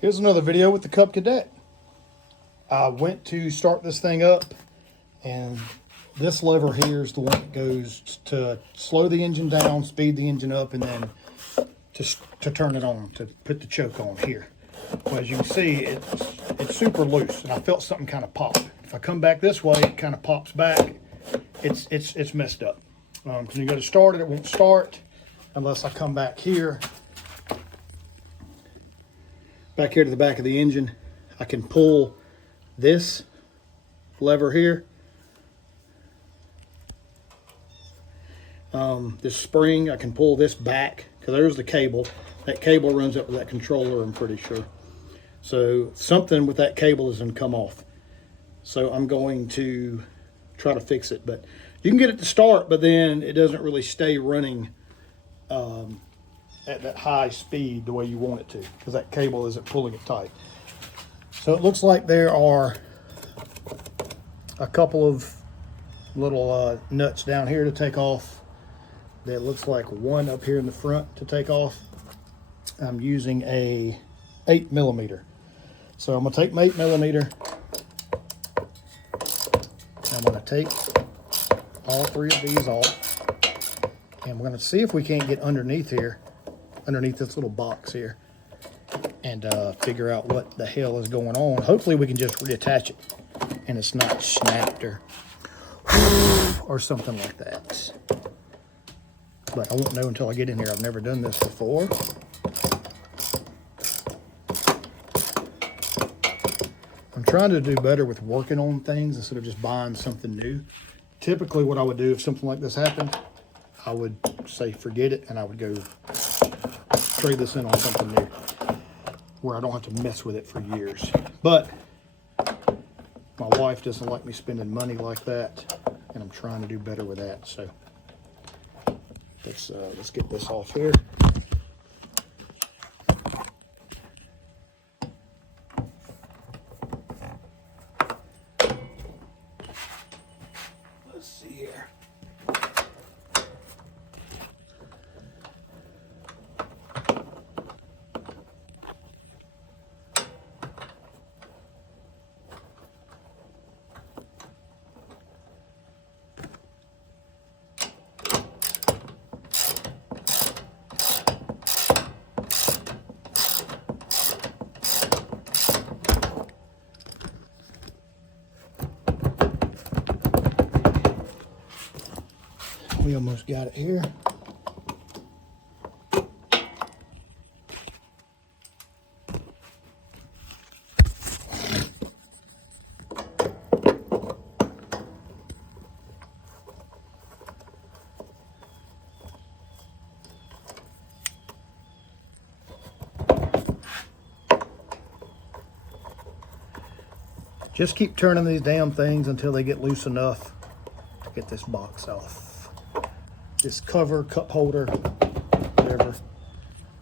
Here's another video with the Cub Cadet. I went to start this thing up, and this lever here is the one that goes to slow the engine down, speed the engine up, and then to turn it on, to put the choke on here. Well, as you can see, it's super loose, and I felt something kind of pop. If I come back this way, it kind of pops back. It's messed up. So you go to start it, it won't start unless I come back here to the back of the engine. I can pull this lever here, this spring. I can pull this back because there's the cable. That cable runs up to that controller, I'm pretty sure. So something with that cable is going to come off. So I'm going to try to fix it. But you can get it to start, but then it doesn't really stay running at that high speed the way you want it to, because that cable isn't pulling it tight. So it looks like there are a couple of little nuts down here to take off. There looks like one up here in the front to take off. I'm using a 8mm. So I'm gonna take my 8mm. I'm gonna take all three of these off, and we're gonna see if we can't get underneath here, underneath this little box here, and figure out what the hell is going on. Hopefully we can just reattach it and it's not snapped or something like that. But I won't know until I get in here. I've never done this before. I'm trying to do better with working on things instead of just buying something new. Typically what I would do if something like this happened, I would say forget it, and I would go trade this in on something new where I don't have to mess with it for years. But my wife doesn't like me spending money like that, and I'm trying to do better with that. So let's get this off here. Let's see here. We almost got it here. Just keep turning these damn things until they get loose enough to get this box off. This cover, cup holder,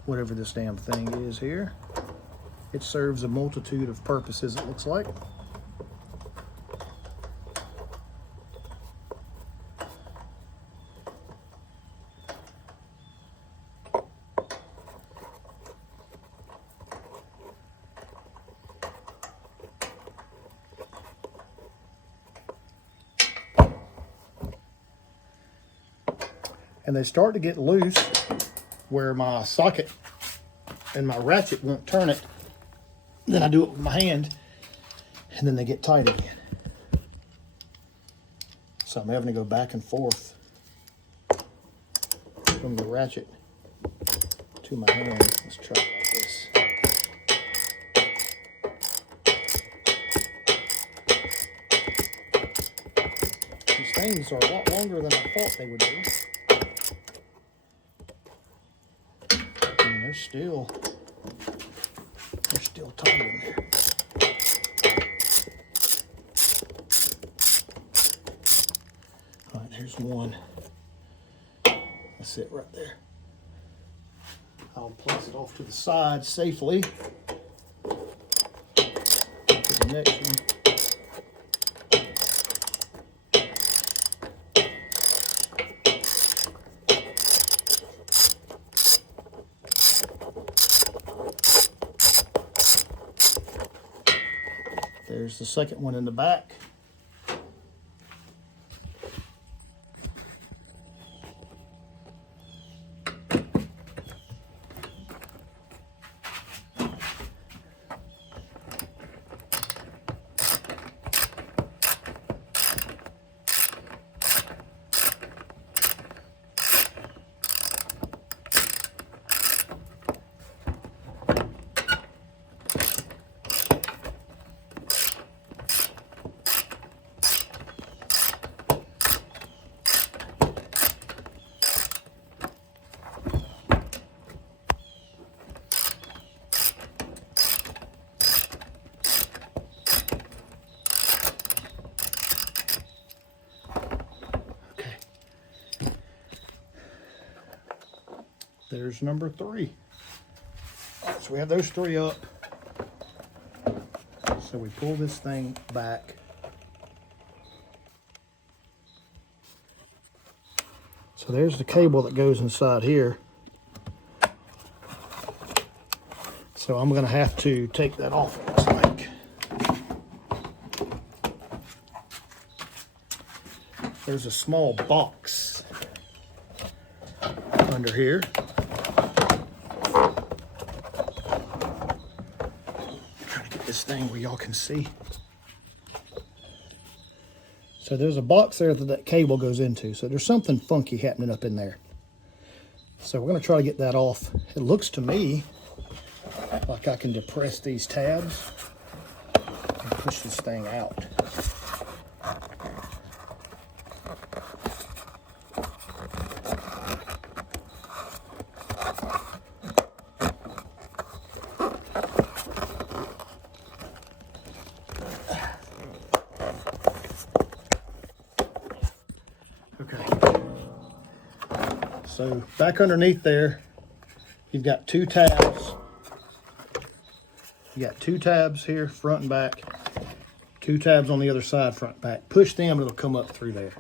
whatever this damn thing is here. It serves a multitude of purposes, it looks like. And they start to get loose where my socket and my ratchet won't turn it. Then I do it with my hand, and then they get tight again. So I'm having to go back and forth from the ratchet to my hand. Let's try it like this. These things are a lot longer than I thought they would be. They're still tight in there. All right, there's one. That's it right there. I'll place it off to the side safely. To the next one. There's the second one in the back. There's number 3. All right, so we have those 3 up. So we pull this thing back. So there's the cable that goes inside here. So I'm gonna have to take that off, it looks like. There's a small box under here. This thing where y'all can see. So there's a box there that cable goes into. So there's something funky happening up in there. So we're going to try to get that off. It looks to me like I can depress these tabs and push this thing out. So back underneath there, you've got 2 tabs. You got 2 tabs here, front and back. 2 tabs on the other side, front and back. Push them, it'll come up through there.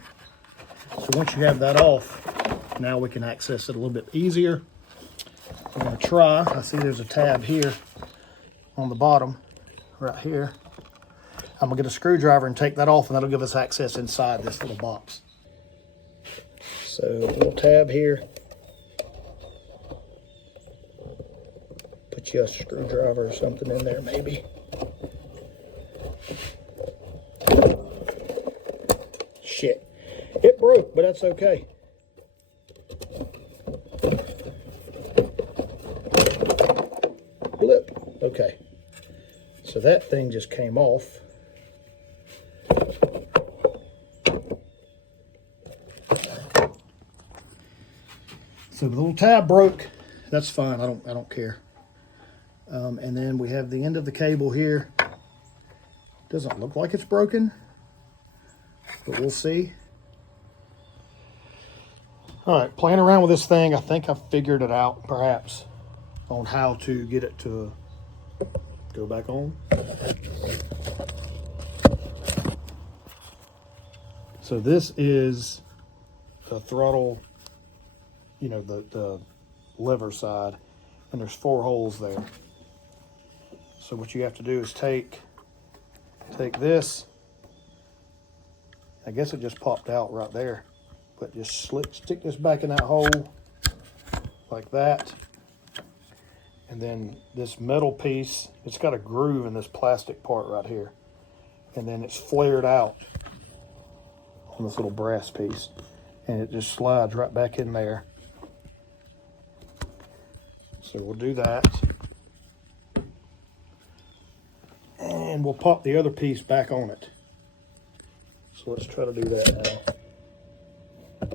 So once you have that off, now we can access it a little bit easier. I'm gonna try, I see there's a tab here on the bottom, right here. I'm gonna get a screwdriver and take that off, and that'll give us access inside this little box. So a little tab here. Put you a screwdriver or something in there maybe. Shit. It broke, but that's okay. Blip. Okay. So that thing just came off. So the little tab broke. That's fine. I don't care. And then we have the end of the cable here. Doesn't look like it's broken, but we'll see. All right, playing around with this thing, I think I figured it out, perhaps, on how to get it to go back on. So this is the throttle, you know, the lever side, and there's 4 holes there. So what you have to do is take this. I guess it just popped out right there, but just stick this back in that hole like that. And then this metal piece, it's got a groove in this plastic part right here. And then it's flared out on this little brass piece. And it just slides right back in there. So we'll do that. And we'll pop the other piece back on it. So let's try to do that now.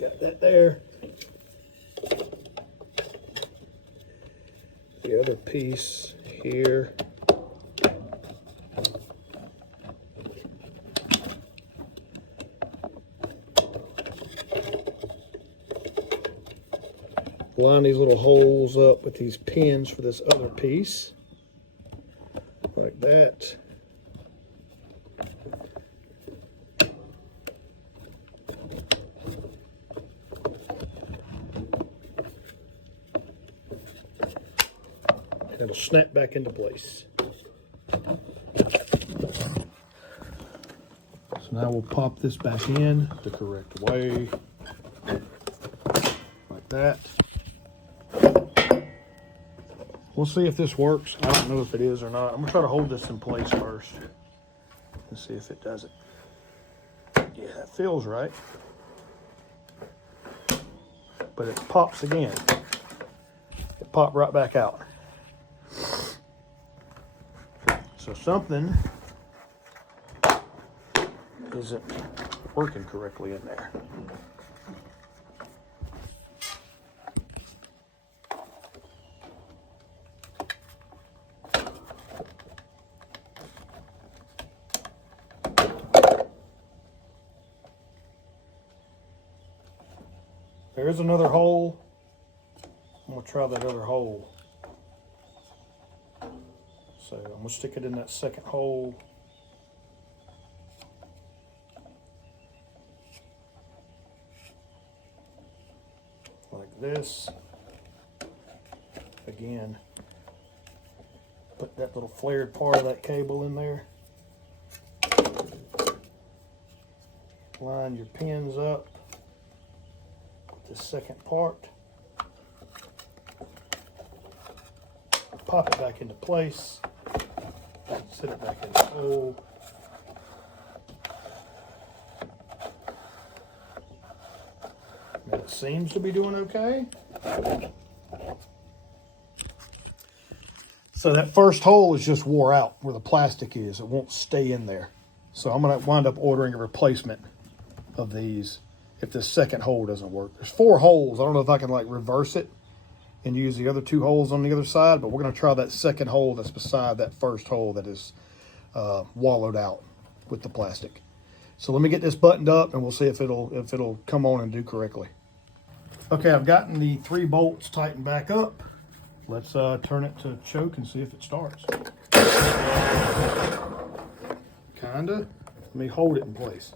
Got that there. The other piece here. Line these little holes up with these pins for this other piece, like that. And it'll snap back into place. now we'll pop this back in the correct way, like that. We'll see if this works. I don't know if it is or not. I'm gonna try to hold this in place first and see if it does it. Yeah, that feels right. But it pops again. It popped right back out. So something isn't working correctly in there. There's another hole. I'm gonna try that other hole. So I'm gonna stick it in that second hole. Like this. Again, put that little flared part of that cable in there. Line your pins up. The second part, pop it back into place, set it back in the hole. And it seems to be doing okay. So that first hole is just wore out where the plastic is. It won't stay in there. So I'm going to wind up ordering a replacement of these if this second hole doesn't work. There's 4 holes. I don't know if I can like reverse it and use the other 2 holes on the other side, but we're going to try that second hole that's beside that first hole that is wallowed out with the plastic. So let me get this buttoned up and we'll see if it'll come on and do correctly. Okay, I've gotten the 3 bolts tightened back up. Let's turn it to choke and see if it starts. Kinda. Let me hold it in place.